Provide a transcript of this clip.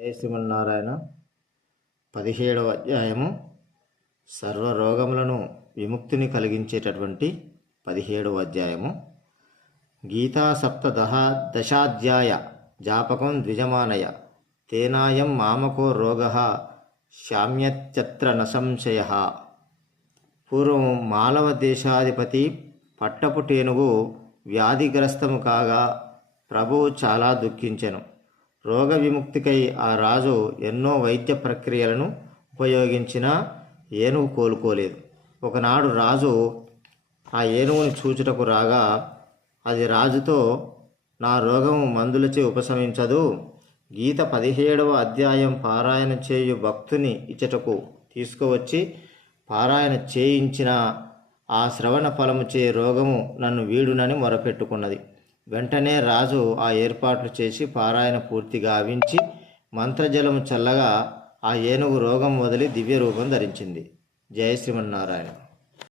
జయ శ్రీమన్నారాయణ పదిహేడవ అధ్యాయము సర్వ రోగములను విముక్తిని కలిగించేటటువంటి పదిహేడవ అధ్యాయము. గీతా సప్తదహ దశాధ్యాయ జాపకం ద్విజమానయ తేనాయం మామకో రోగ శామ్యత్యత్ర నసంశయ పూర్వం మాలవ దేశాధిపతి పట్టపుటేనుగు వ్యాధిగ్రస్తము కాగా ప్రభువు చాలా దుఃఖించెను. రోగ విముక్తికై ఆ రాజు ఎన్నో వైద్య ప్రక్రియలను ఉపయోగించినా ఏనుగు కోలుకోలేదు. ఒకనాడు రాజు ఆ ఏనుగుని చూచుటకు రాగా అది రాజుతో నా రోగము మందులచే ఉపశమించదు. గీత పదిహేడవ అధ్యాయం పారాయణ చేయు భక్తుని ఇచ్చటకు తీసుకువచ్చి పారాయణ చేయించిన ఆ శ్రవణ ఫలము చే రోగము నన్ను వీడునని మొరపెట్టుకున్నది. వెంటనే రాజు ఆ ఏర్పాట్లు చేసి పారాయణ పూర్తి గావించి మంత్రజలము చల్లగా ఆ ఏనుగు రోగం వదిలి దివ్య రూపం ధరించింది. జయ శ్రీమన్నారాయణ.